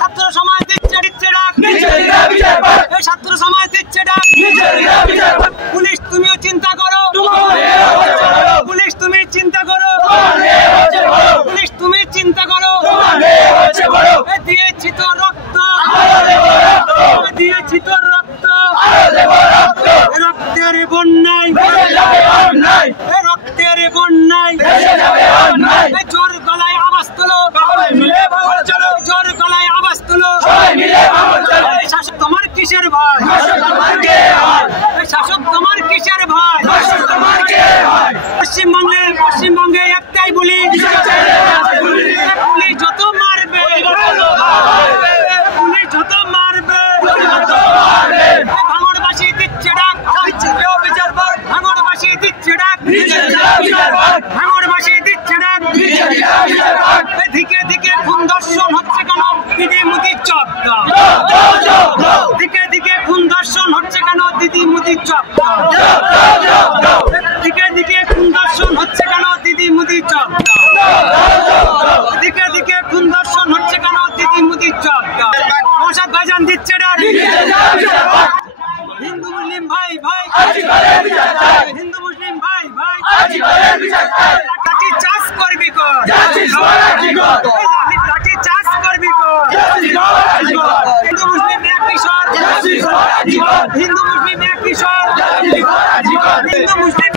ছাত্র সমাজ দিচ্ছে ডাক, ছাত্র সমাজ দিচ্ছে ডাক। পুলিশ তুমিও চিন্তা করো, পুলিশ তুমি চিন্তা করো, পুলিশ তুমি চিন্তা করো। দিয়েছি তো রক্ত, দিয়েছি তো রক্ত, রক্তের বন্যায়, রক্তের বন্যায় জোর গলায় আওয়াজ তুলো, জোর গলায় আওয়াজ তুলো। শাসক তোমার কিসের ভয়, শাসক তোমার কিসের ভয়? পশ্চিমবঙ্গে একটাই বলি, পুলিশ যত মারবে, পুলিশ যত মারবে। ভাঙড়বাসী দিচ্ছে ডাক, ভাঙড়বাসী দিচ্ছে ডাক, ভাঙড়বাসী দিচ্ছে ডাক। দিকে দিকে খুন ধর্ষণ হচ্ছে কেন? দিদি মুদির চক্কা, দিকে দিকে খুন ধর্ষণ হচ্ছে কেন? দিদি মুদির চক্কা, দিকে দিকে খুন ধর্ষণ হচ্ছে কেন? দিদি মুদির চক্কা, দিকে দিকে খুন ধর্ষণ হচ্ছে কেন? দিদি মুদির চক্কা। নওশাদ ভাইজান দিচ্ছে ডাক, হিন্দু মুসলিম ভাই ভাই, হিন্দু মুসলিম ভাই ভাই, লাঠি চাষ করবি কর, লাঠি চাষ করবি কর। হিন্দু মুসলিম এক কিশোর, হিন্দু মুসলিম এক কিশোর, হিন্দু মুসলিম